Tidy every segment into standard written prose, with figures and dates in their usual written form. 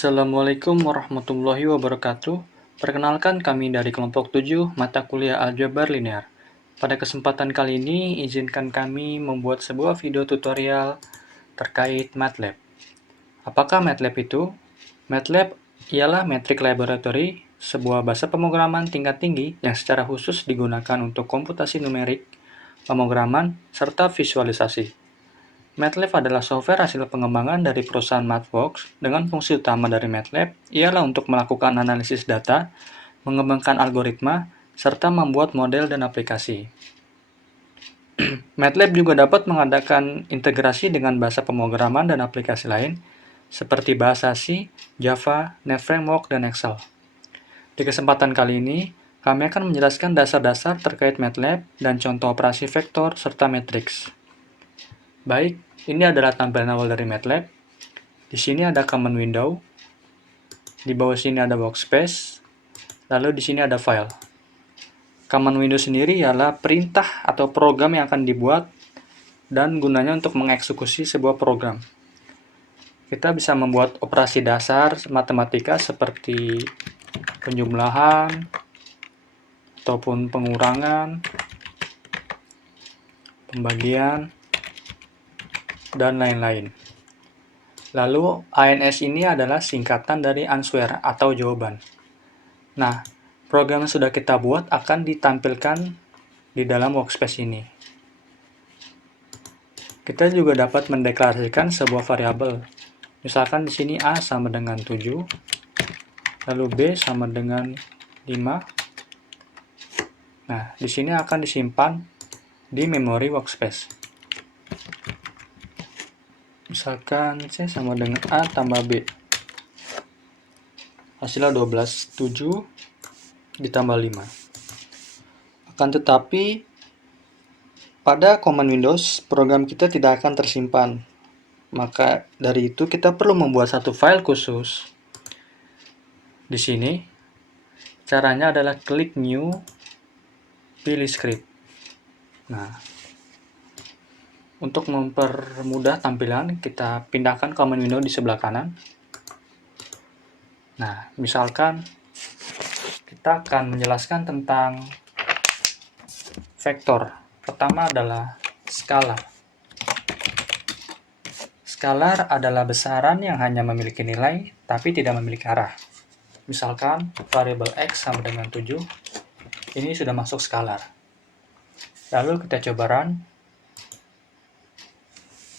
Assalamualaikum warahmatullahi wabarakatuh. Perkenalkan kami dari kelompok 7 mata kuliah Aljabar Linear. Pada kesempatan kali ini, izinkan kami membuat sebuah video tutorial terkait MATLAB. Apakah MATLAB itu? MATLAB ialah Metric Laboratory, sebuah bahasa pemrograman tingkat tinggi yang secara khusus digunakan untuk komputasi numerik, pemrograman, serta visualisasi. MATLAB adalah software hasil pengembangan dari perusahaan Mathworks. Dengan fungsi utama dari MATLAB ialah untuk melakukan analisis data, mengembangkan algoritma, serta membuat model dan aplikasi. MATLAB juga dapat mengadakan integrasi dengan bahasa pemrograman dan aplikasi lain, seperti bahasa C, Java, NetFramework, dan Excel. Di kesempatan kali ini, kami akan menjelaskan dasar-dasar terkait MATLAB dan contoh operasi vektor serta matriks. Baik, ini adalah tampilan awal dari MATLAB. Di sini ada command window. Di bawah sini ada workspace. Lalu di sini ada file. Command window sendiri ialah perintah atau program yang akan dibuat dan gunanya untuk mengeksekusi sebuah program. Kita bisa membuat operasi dasar matematika seperti penjumlahan ataupun pengurangan, pembagian, dan lain-lain. Lalu, ANS ini adalah singkatan dari answer atau jawaban. Nah, program yang sudah kita buat akan ditampilkan di dalam workspace ini. Kita juga dapat mendeklarasikan sebuah variabel. Misalkan di sini A sama dengan 7, lalu B sama dengan 5. Nah, di sini akan disimpan di memori workspace. Misalkan C sama dengan A tambah B. Hasilnya 12, 7 ditambah 5. Akan tetapi, pada command Windows, program kita tidak akan tersimpan. Maka dari itu kita perlu membuat satu file khusus. Di sini, caranya adalah klik New, pilih Script. Nah, untuk mempermudah tampilan, kita pindahkan command window di sebelah kanan. Nah, misalkan kita akan menjelaskan tentang vektor. Pertama adalah skalar. Skalar adalah besaran yang hanya memiliki nilai, tapi tidak memiliki arah. Misalkan, variabel X sama dengan 7, ini sudah masuk skalar. Lalu kita coba run.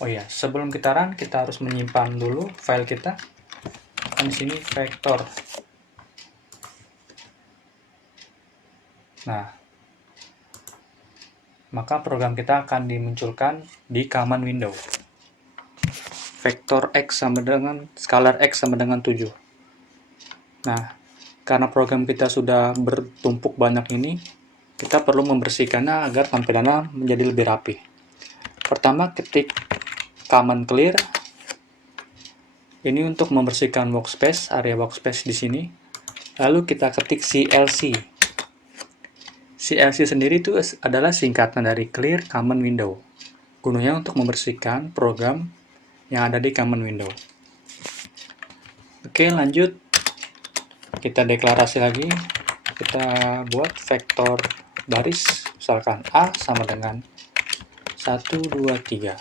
Oh iya, sebelum kita run, kita harus menyimpan dulu file kita. Di sini vektor. Nah, maka program kita akan dimunculkan di command window. Vektor X sama dengan skalar X sama dengan 7. Nah, karena program kita sudah bertumpuk banyak ini, kita perlu membersihkannya agar tampilannya menjadi lebih rapi. Pertama, ketik command clear. Ini untuk membersihkan workspace, area workspace di sini. Lalu kita ketik CLC. CLC sendiri itu adalah singkatan dari Clear Command Window. Gunanya untuk membersihkan program yang ada di command window. Oke, lanjut. Kita deklarasi lagi. Kita buat vektor baris. Misalkan A sama dengan 1, 2, 3.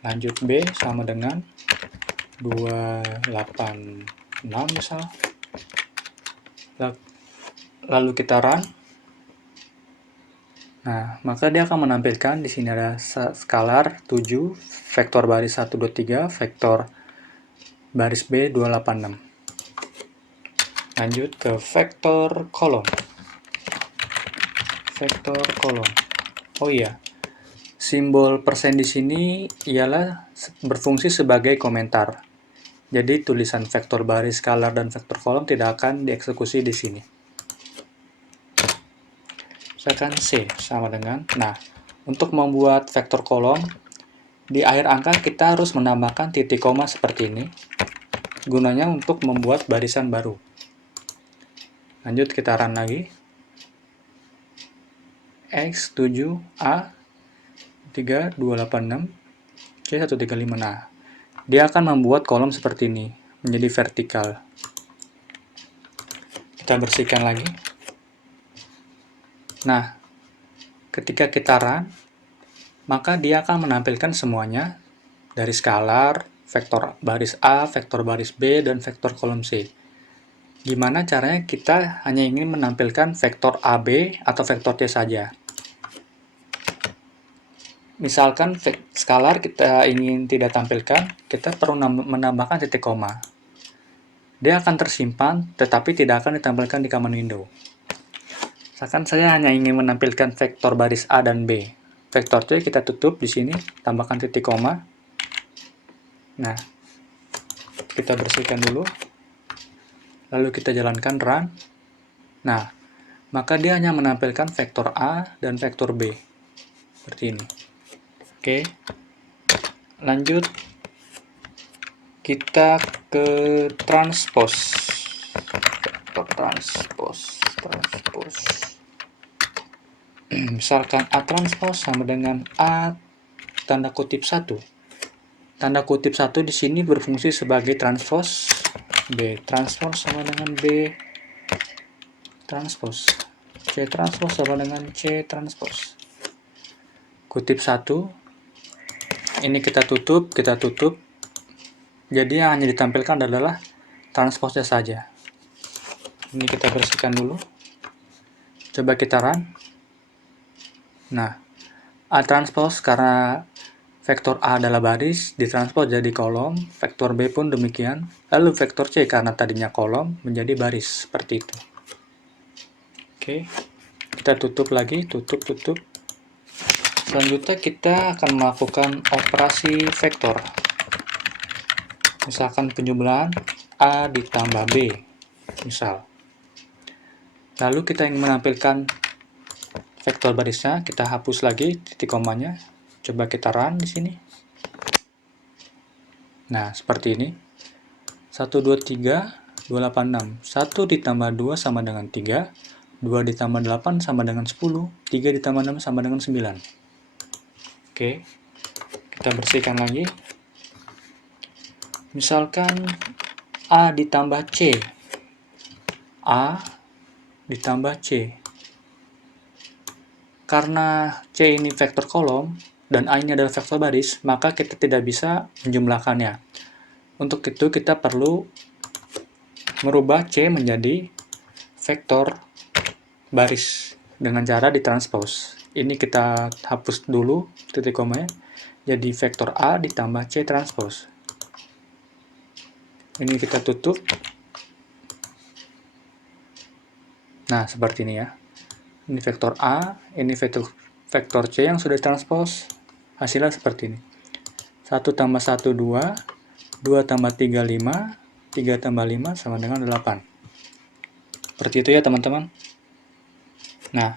Lanjut B sama dengan 2, 8, 6 misal. Lalu kita run. Nah, maka dia akan menampilkan di sini ada skalar 7, vektor baris 1, 2, 3, vektor baris B 2, 8, 6. Lanjut ke vektor kolom. Vektor kolom. Oh iya, simbol persen di sini ialah berfungsi sebagai komentar. Jadi tulisan vektor baris, skalar, dan vektor kolom tidak akan dieksekusi di sini. Misalkan C sama dengan, nah, untuk membuat vektor kolom, di akhir angka kita harus menambahkan titik koma seperti ini, gunanya untuk membuat barisan baru. Lanjut kita run lagi. X, 7, A, 3, 2, 8, 6, C, 1, 3, 5. Nah, dia akan membuat kolom seperti ini. menjadi vertikal. Kita bersihkan lagi. Nah, ketika kita run, maka dia akan menampilkan semuanya dari skalar, vektor baris A, vektor baris B, dan vektor kolom C. Gimana caranya kita hanya ingin menampilkan vektor AB atau vektor C saja. Misalkan skalar kita ingin tidak tampilkan, kita perlu menambahkan titik koma. Dia akan tersimpan, tetapi tidak akan ditampilkan di command window. Misalkan saya hanya ingin menampilkan vektor baris A dan B. Vektor C kita tutup di sini, tambahkan titik koma. Nah, kita bersihkan dulu. Lalu kita jalankan run. Nah, maka dia hanya menampilkan vektor A dan vektor B. Seperti ini. Oke. Lanjut. Kita ke transpose. Vektor transpose. Misalkan A transpose sama dengan A tanda kutip 1. Tanda kutip 1 di sini berfungsi sebagai transpose. B transpose sama dengan B transpose. C transpose sama dengan C transpose. Kutip 1. Ini kita tutup. Jadi yang hanya ditampilkan adalah transpose-nya saja. Ini kita bersihkan dulu. Coba kita run. Nah, A transpose karena vektor A adalah baris, ditranspose jadi kolom, vektor B pun demikian, lalu vektor C karena tadinya kolom menjadi baris, seperti itu. Oke, kita tutup lagi, tutup. Selanjutnya kita akan melakukan operasi vektor. Misalkan penjumlahan A ditambah B, misal. Lalu kita ingin menampilkan vektor barisnya, kita hapus lagi titik komanya. Coba kita run di sini. Nah, seperti ini. 1, 2, 3, 2, 8, 6. 1 ditambah 2 sama dengan 3. 2 ditambah 8 sama dengan 10. 3 ditambah 6 sama dengan 9. Oke. Kita bersihkan lagi. Misalkan A ditambah C. A ditambah C. Karena C ini vektor kolom dan A ini adalah vektor baris, maka kita tidak bisa menjumlahkannya. Untuk itu kita perlu merubah C menjadi vektor baris dengan cara ditranspose. Ini kita hapus dulu titik komanya, jadi vektor A ditambah C transpose. Ini kita tutup. Nah, seperti ini ya. Ini vektor A, ini vektor C yang sudah transpose. Hasilnya seperti ini. 1 tambah 1, 2. 2 tambah 3, 5. 3 tambah 5 sama dengan 8. Seperti itu ya, teman-teman. Nah,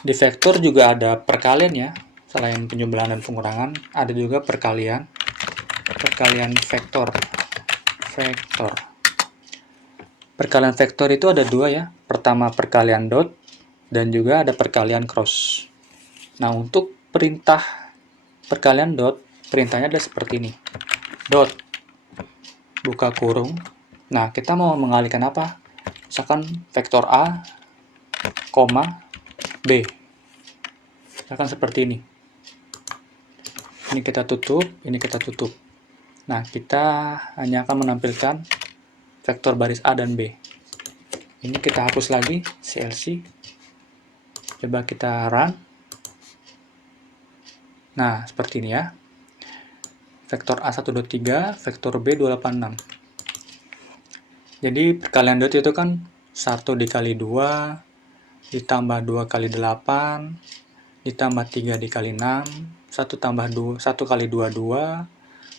di vektor juga ada perkalian ya. Selain penjumlahan dan pengurangan, ada juga perkalian. Perkalian vektor. Perkalian vektor itu ada dua ya. Pertama perkalian dot dan juga ada perkalian cross. Nah, untuk perintah perkalian dot, perintahnya adalah seperti ini. Dot buka kurung. Nah, kita mau mengalihkan apa? Misalkan vektor A, koma B. Misalkan seperti ini. Ini kita tutup, ini kita tutup. Nah, kita hanya akan menampilkan vektor baris A dan B. Ini kita hapus lagi, CLC. Coba kita run. Nah, seperti ini ya. Vektor A123, vektor B286. Jadi, perkalian dot itu kan 1 dikali 2, ditambah 2 kali 8, ditambah 3 dikali 6, 1 tambah 2, 1 kali 2, 2,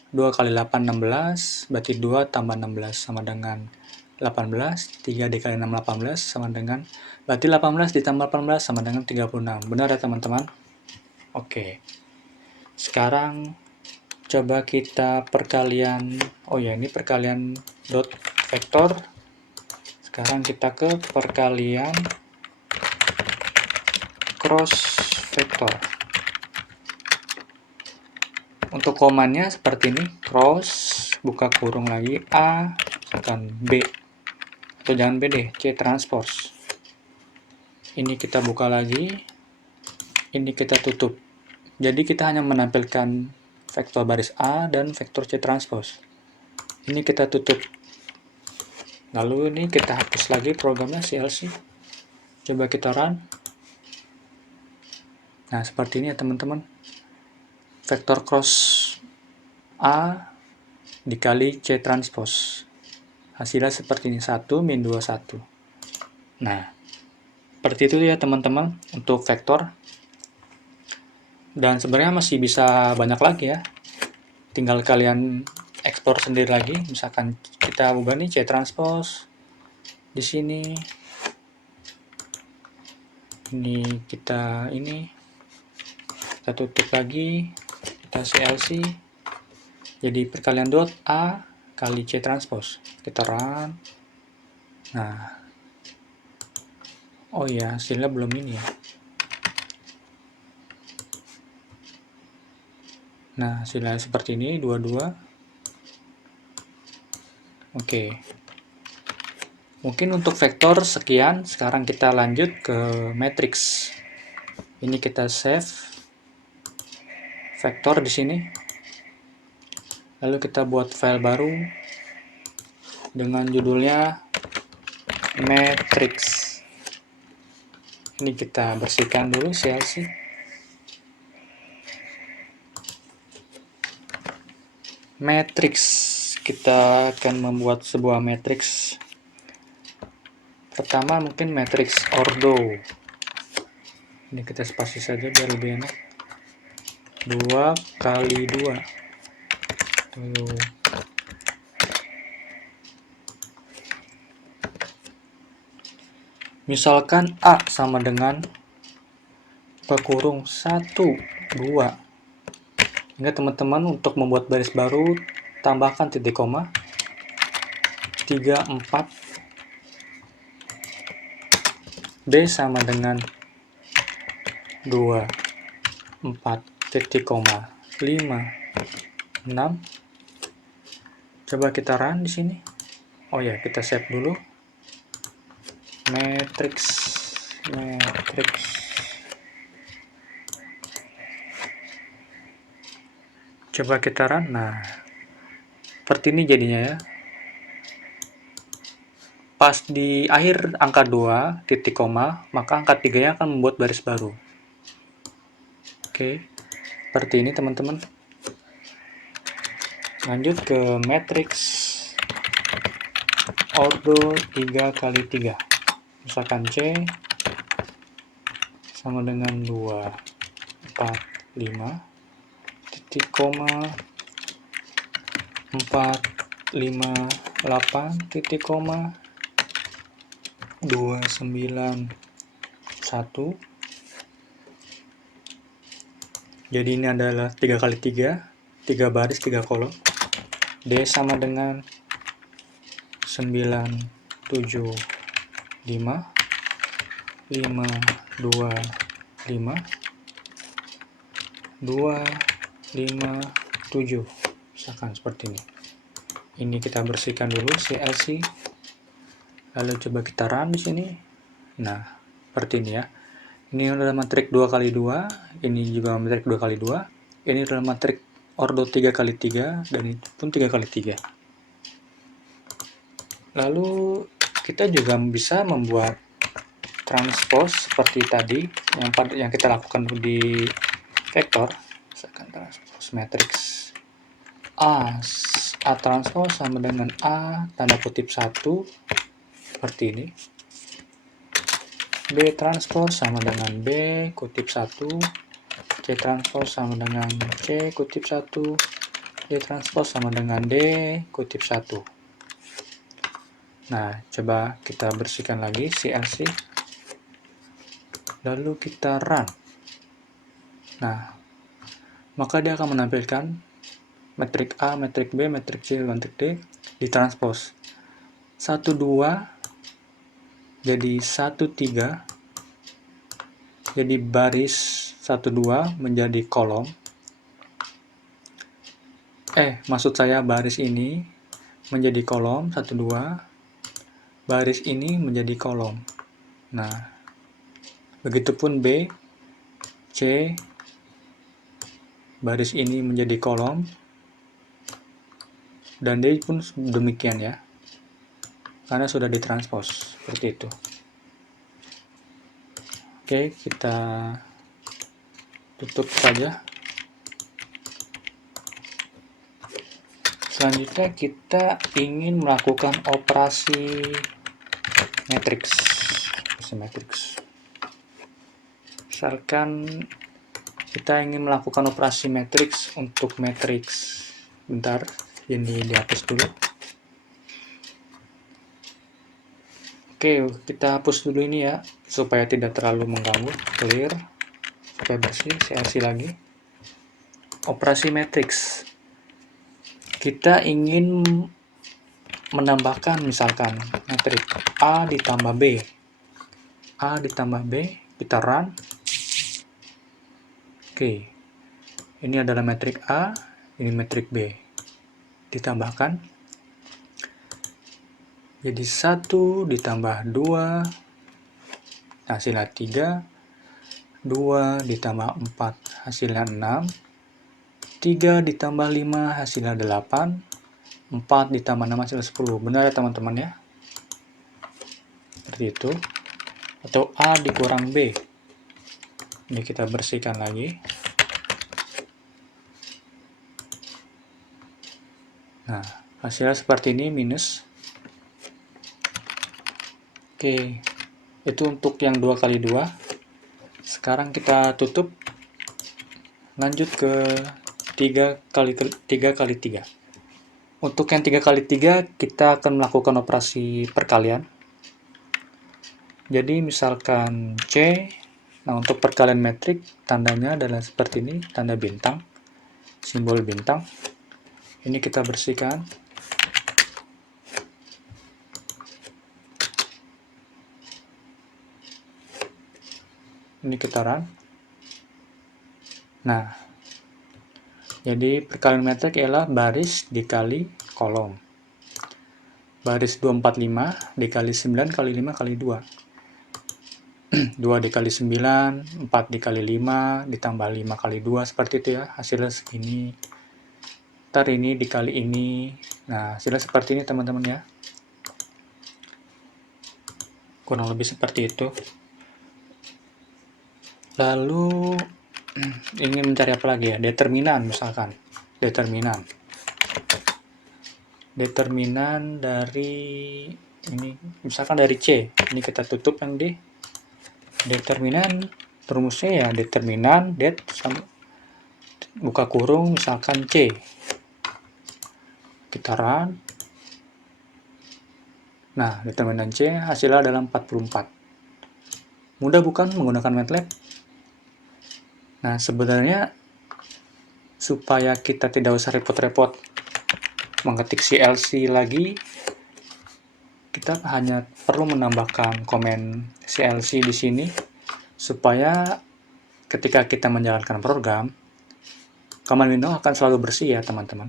2 kali 8, 16, berarti 2 tambah 16 sama dengan 18, 3 dikali 6, 18, sama dengan, berarti 18 ditambah 18 sama dengan 36. Benar ya teman-teman? Oke. Sekarang, coba kita perkalian, oh ya ini perkalian dot vektor. Sekarang kita ke perkalian cross vektor. Untuk komanya seperti ini, cross, buka kurung lagi A, misalkan B, atau jangan B deh, C transpose. Ini kita buka lagi, ini kita tutup. Jadi kita hanya menampilkan vektor baris A dan vektor C transpose. Ini kita tutup. Lalu ini kita hapus lagi programnya CLC. Coba kita run. Nah, seperti ini ya teman-teman. Vektor cross A dikali C transpose. Hasilnya seperti ini, 1 min 2, 1. Nah, seperti itu ya teman-teman untuk vektor. Dan sebenarnya masih bisa banyak lagi ya. Tinggal kalian ekspor sendiri lagi. Misalkan kita ubah nih C transpose di sini. Ini kita tutup lagi, kita CLC. Jadi perkalian dot A kali C transpose. Kita run. Nah, oh ya, hasilnya belum ini ya. Nah, hasilnya seperti ini, 22. Oke. Mungkin untuk vektor sekian, sekarang kita lanjut ke matriks. Ini kita save vektor di sini. Lalu kita buat file baru dengan judulnya matrix. Ini kita bersihkan dulu CLC. Matrix, kita akan membuat sebuah matriks. Pertama mungkin matriks ordo. Ini kita spasi saja biar lebih enak. 2 kali 2. Tuh. Misalkan A sama dengan kurung 1, 2. Ingat teman-teman, untuk membuat baris baru, tambahkan titik koma. 3, 4. B sama dengan 2, 4, titik koma, 5, 6. Coba kita run di sini. Oh ya, kita save dulu. Matrix. Coba kita run. Nah, seperti ini jadinya ya. Pas di akhir angka 2, titik koma, maka angka 3-nya akan membuat baris baru. Oke, seperti ini teman-teman. Lanjut ke matriks ordo 3 kali 3. Misalkan C sama dengan 2, 4, 5, titik koma, 4, 5, 8, titik koma, 2, 9, 1. Jadi ini adalah 3 kali 3, 3 baris, 3 kolom. D sama dengan 9, 7, 5, 5, 2, 5, 2, 5, 7. Misalkan seperti ini. Ini kita bersihkan dulu CLC. Lalu coba kita run di sini. Nah, seperti ini ya. Ini adalah matrik 2 kali 2, ini juga matrik 2 kali 2. Ini adalah matrik ordo 3 kali 3, dan itu pun 3 kali 3. Lalu kita juga bisa membuat transpose seperti tadi yang kita lakukan di vektor. Misalkan transpose matrix A transpose sama dengan A tanda kutip 1 seperti ini. B transpose sama dengan B kutip 1, C transpose sama dengan C kutip 1, D transpose sama dengan D kutip 1. Nah, coba kita bersihkan lagi CLC. Lalu kita run. Nah, maka dia akan menampilkan metrik A, metrik B, metrik C, metrik D ditranspose. 1, 2 jadi 1, 3. Jadi baris 1, 2 menjadi kolom. Maksud saya baris ini menjadi kolom 1 2, baris ini menjadi kolom. Nah, begitupun B, C, baris ini menjadi kolom, dan D pun demikian ya, karena sudah ditranspos seperti itu. Oke, kita tutup saja. Selanjutnya kita ingin melakukan operasi matriks. Misalkan kita ingin melakukan operasi matriks untuk matriks. Bentar, ini dihapus dulu. Oke, kita hapus dulu ini ya, supaya tidak terlalu mengganggu. Clear, supaya bersih, CLC lagi. Operasi matriks. Kita ingin menambahkan misalkan matriks A ditambah B. A ditambah B, kita run. Oke, ini adalah metrik A, ini metrik B. Ditambahkan. Jadi 1 ditambah 2, hasilnya 3. 2 ditambah 4, hasilnya 6. 3 ditambah 5, hasilnya 8. 4 ditambah 6, hasilnya 10. Benar ya teman-teman ya? Seperti itu. Atau A dikurang B. Ini kita bersihkan lagi. Nah, hasilnya seperti ini, minus. Oke, itu untuk yang 2 kali 2. Sekarang kita tutup. Lanjut ke 3 kali 3. Untuk yang 3 kali 3, kita akan melakukan operasi perkalian. Jadi misalkan C, nah untuk perkalian metrik, tandanya adalah seperti ini, tanda bintang, simbol bintang. Ini kita bersihkan. Ini kita run. Nah, jadi perkalian metrik ialah baris dikali kolom. Baris 245 dikali 9 kali 5 kali 2. 2 dikali 9, 4 dikali 5, ditambah 5 kali 2, seperti itu ya, hasilnya segini. Ntar ini dikali ini, nah hasilnya seperti ini teman-teman ya. Kurang lebih seperti itu. Lalu ingin mencari apa lagi ya? Determinan misalkan. Determinan dari ini, misalkan dari C. Ini kita tutup yang D. Determinan rumusnya ya determinan det buka kurung misalkan C. Kita run. Nah, determinan C hasilnya adalah 44. Mudah bukan menggunakan MATLAB? Nah, sebenarnya supaya kita tidak usah repot-repot mengetik CLC lagi, kita hanya perlu menambahkan komen CLC di sini supaya ketika kita menjalankan program, command window akan selalu bersih ya teman-teman.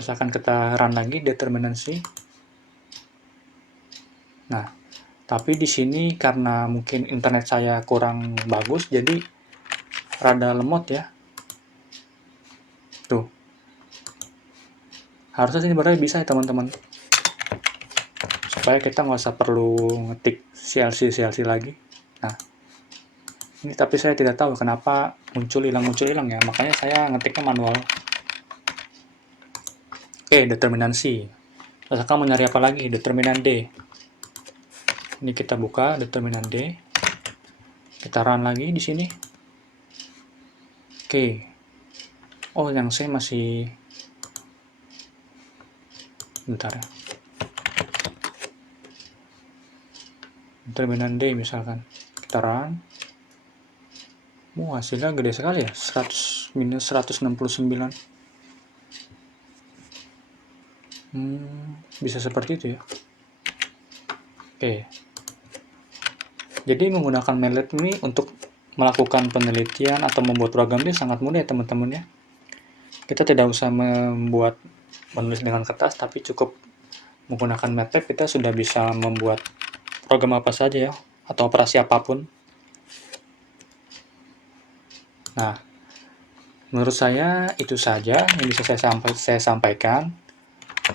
Misalkan kita run lagi determinasi. Nah, tapi di sini karena mungkin internet saya kurang bagus, jadi rada lemot ya. Tuh. Harusnya sini berarti bisa ya teman-teman. Supaya kita nggak usah perlu ngetik CLC lagi. Nah, ini tapi saya tidak tahu kenapa muncul hilang ya. Makanya saya ngetiknya manual. Oke, determinan C. Misalkan mau nyari apa lagi? Determinan D. Ini kita buka determinan D. Kita run lagi di sini. Oke. Oh, yang C masih bentar ya. Determinan D misalkan. Kita run. Hasilnya gede sekali ya. 100 minus 169. Bisa seperti itu ya. Oke. Jadi menggunakan MATLAB ini untuk melakukan penelitian atau membuat program ini sangat mudah ya teman-teman ya. Kita tidak usah menulis dengan kertas, tapi cukup menggunakan MATLAB kita sudah bisa membuat program apa saja ya, atau operasi apapun. Nah, menurut saya itu saja yang bisa saya sampaikan.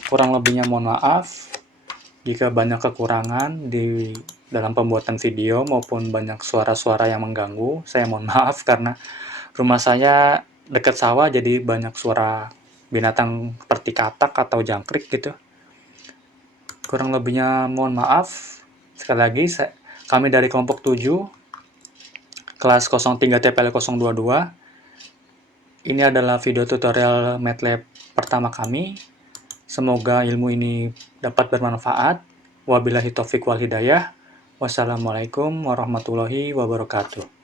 Kurang lebihnya mohon maaf jika banyak kekurangan di dalam pembuatan video maupun banyak suara-suara yang mengganggu. Saya mohon maaf karena rumah saya dekat sawah, jadi banyak suara binatang seperti katak atau jangkrik gitu. Kurang lebihnya mohon maaf. Sekali lagi, kami dari kelompok 7, kelas 03 TPL 022. Ini adalah video tutorial MATLAB pertama kami. Semoga ilmu ini dapat bermanfaat. Wabillahi taufiq wal hidayah. Wassalamualaikum warahmatullahi wabarakatuh.